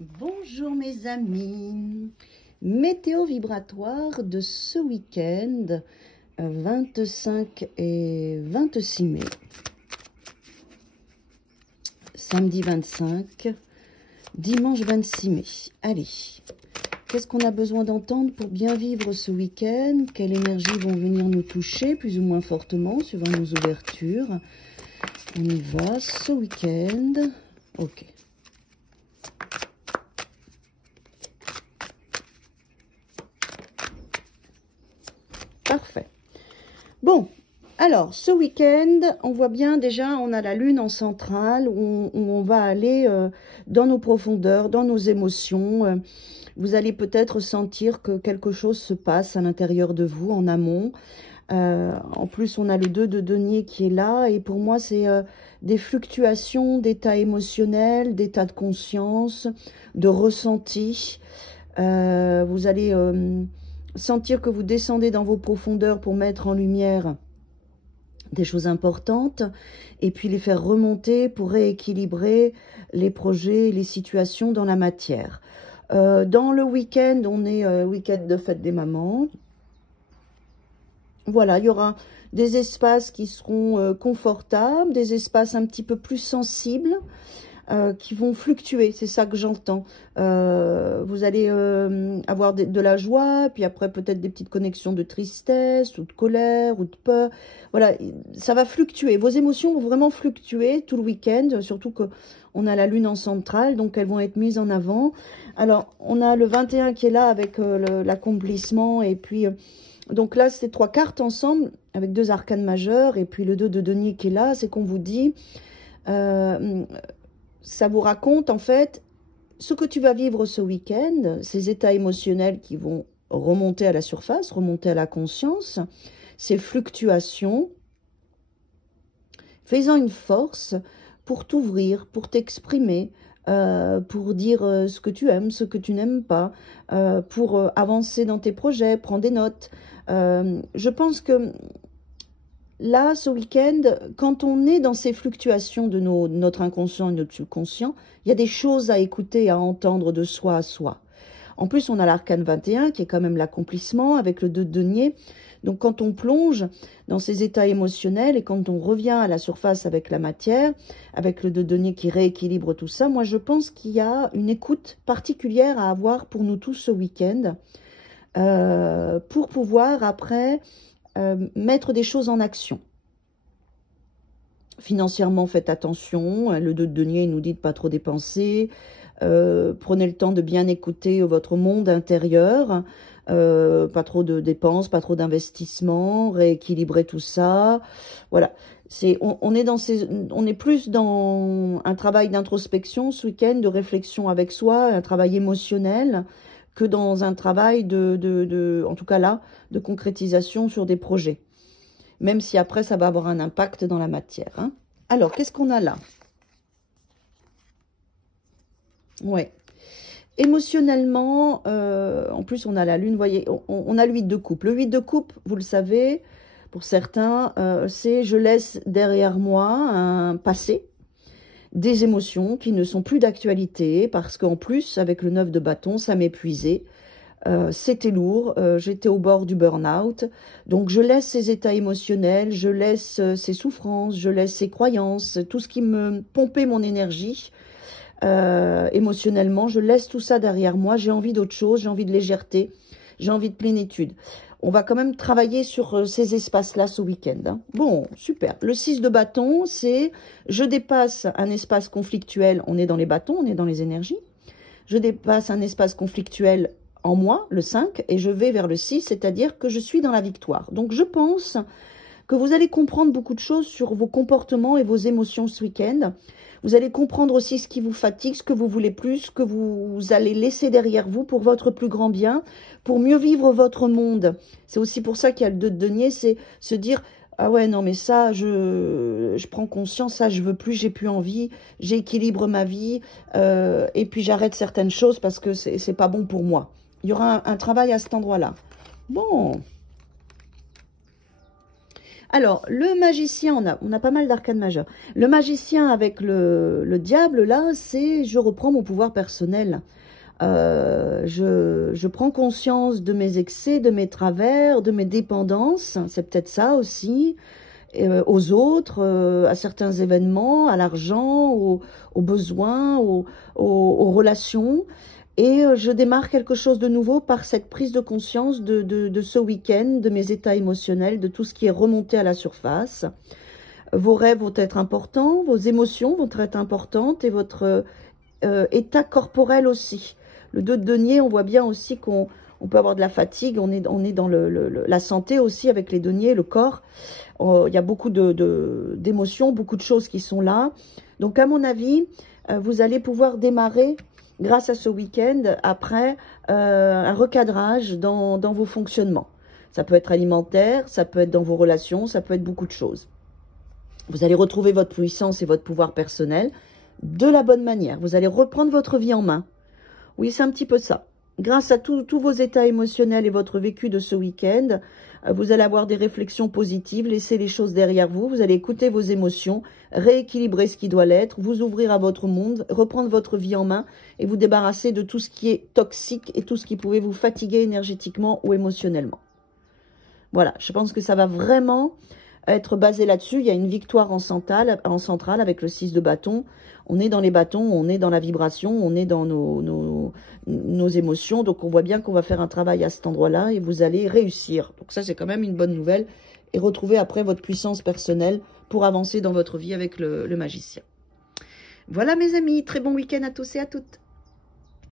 Bonjour mes amis, météo vibratoire de ce week-end, 25 et 26 mai, samedi 25, dimanche 26 mai. Allez, qu'est-ce qu'on a besoin d'entendre pour bien vivre ce week-end? Quelles énergies vont venir nous toucher plus ou moins fortement suivant nos ouvertures? On y va ce week-end. Ok. Parfait. Bon, alors, ce week-end, on voit bien déjà, on a la lune en centrale, où on va aller dans nos profondeurs, dans nos émotions. Vous allez peut-être sentir que quelque chose se passe à l'intérieur de vous, en amont. En plus, on a le 2 de denier qui est là, et pour moi, c'est des fluctuations d'état émotionnel, d'état de conscience, de ressenti. Vous allez sentir que vous descendez dans vos profondeurs pour mettre en lumière des choses importantes et puis les faire remonter pour rééquilibrer les projets, les situations dans la matière. Dans le week-end, on est week-end de fête des mamans. Voilà, il y aura des espaces qui seront confortables, des espaces un petit peu plus sensibles, qui vont fluctuer, c'est ça que j'entends. Vous allez avoir de la joie, puis après peut-être des petites connexions de tristesse, ou de colère, ou de peur. Voilà, ça va fluctuer. Vos émotions vont vraiment fluctuer tout le week-end, surtout qu'on a la lune en centrale, donc elles vont être mises en avant. Alors, on a le 21 qui est là avec l'accomplissement, et puis... donc là, c'est 3 cartes ensemble, avec 2 arcanes majeures, et puis le 2 de denier qui est là, c'est qu'on vous dit... ça vous raconte en fait ce que tu vas vivre ce week-end, ces états émotionnels qui vont remonter à la surface, remonter à la conscience, ces fluctuations. Fais-en une force pour t'ouvrir, pour t'exprimer, pour dire ce que tu aimes, ce que tu n'aimes pas, pour avancer dans tes projets, prendre des notes. Je pense que là, ce week-end, quand on est dans ces fluctuations de notre inconscient et notre subconscient, il y a des choses à écouter, à entendre de soi à soi. En plus, on a l'arcane 21 qui est quand même l'accomplissement avec le 2 de denier. Donc, quand on plonge dans ces états émotionnels et quand on revient à la surface avec la matière, avec le 2 de denier qui rééquilibre tout ça, moi, je pense qu'il y a une écoute particulière à avoir pour nous tous ce week-end pour pouvoir après... mettre des choses en action. Financièrement, faites attention. Le 2 de denier, il nous dit de pas trop dépenser. Prenez le temps de bien écouter votre monde intérieur. Pas trop de dépenses, pas trop d'investissements. Rééquilibrer tout ça. Voilà. On est plus dans un travail d'introspection ce week-end, de réflexion avec soi, un travail émotionnel, que dans un travail en tout cas là, de concrétisation sur des projets. Même si après, ça va avoir un impact dans la matière. Hein. Alors, qu'est-ce qu'on a là? Ouais. Émotionnellement, en plus, on a la lune, vous voyez, on a le 8 de coupe. Le 8 de coupe, vous le savez, pour certains, c'est je laisse derrière moi un passé, des émotions qui ne sont plus d'actualité, parce qu'en plus, avec le 9 de bâton, ça m'épuisait. C'était lourd, j'étais au bord du burn-out. Donc, je laisse ces états émotionnels, je laisse ces souffrances, je laisse ces croyances, tout ce qui me pompait mon énergie émotionnellement. Je laisse tout ça derrière moi. J'ai envie d'autre chose, j'ai envie de légèreté, j'ai envie de plénitude. On va quand même travailler sur ces espaces-là ce week-end. Hein. Bon, super. Le 6 de bâton, c'est je dépasse un espace conflictuel. On est dans les bâtons, on est dans les énergies. Je dépasse un espace conflictuel en moi, le 5, et je vais vers le 6, c'est-à-dire que je suis dans la victoire. Donc, je pense que vous allez comprendre beaucoup de choses sur vos comportements et vos émotions ce week-end. Vous allez comprendre aussi ce qui vous fatigue, ce que vous voulez plus, ce que vous allez laisser derrière vous pour votre plus grand bien, pour mieux vivre votre monde. C'est aussi pour ça qu'il y a le 2 de denier, c'est se dire... ah ouais, non, mais ça, je prends conscience, ça, je veux plus, j'ai plus envie, j'équilibre ma vie, et puis j'arrête certaines choses parce que c'est pas bon pour moi. Il y aura un travail à cet endroit-là. Bon. Alors, le magicien, on a pas mal d'arcanes majeures. Le magicien avec le diable, là, c'est je reprends mon pouvoir personnel. Je prends conscience de mes excès, de mes travers, de mes dépendances. C'est peut-être ça aussi. Aux autres, à certains événements, à l'argent, aux besoins, aux relations. Et je démarre quelque chose de nouveau par cette prise de conscience de ce week-end, de mes états émotionnels, de tout ce qui est remonté à la surface. Vos rêves vont être importants, vos émotions vont être importantes et votre état corporel aussi. Le 2 de denier, on voit bien aussi qu'on peut avoir de la fatigue, on est dans la santé aussi avec les deniers, le corps. Il y a beaucoup d'émotions, beaucoup de choses qui sont là. Donc à mon avis, vous allez pouvoir démarrer grâce à ce week-end, après un recadrage dans vos fonctionnements. Ça peut être alimentaire, ça peut être dans vos relations, ça peut être beaucoup de choses. Vous allez retrouver votre puissance et votre pouvoir personnel de la bonne manière. Vous allez reprendre votre vie en main. Oui, c'est un petit peu ça. Grâce à tous vos états émotionnels et votre vécu de ce week-end, vous allez avoir des réflexions positives, laisser les choses derrière vous, vous allez écouter vos émotions, rééquilibrer ce qui doit l'être, vous ouvrir à votre monde, reprendre votre vie en main et vous débarrasser de tout ce qui est toxique et tout ce qui pouvait vous fatiguer énergétiquement ou émotionnellement. Voilà, je pense que ça va vraiment être basé là-dessus. Il y a une victoire en centrale avec le 6 de bâton. On est dans les bâtons, on est dans la vibration, on est dans nos émotions. Donc, on voit bien qu'on va faire un travail à cet endroit-là et vous allez réussir. Donc, ça, c'est quand même une bonne nouvelle. Et retrouver après votre puissance personnelle pour avancer dans votre vie avec le magicien. Voilà, mes amis. Très bon week-end à tous et à toutes.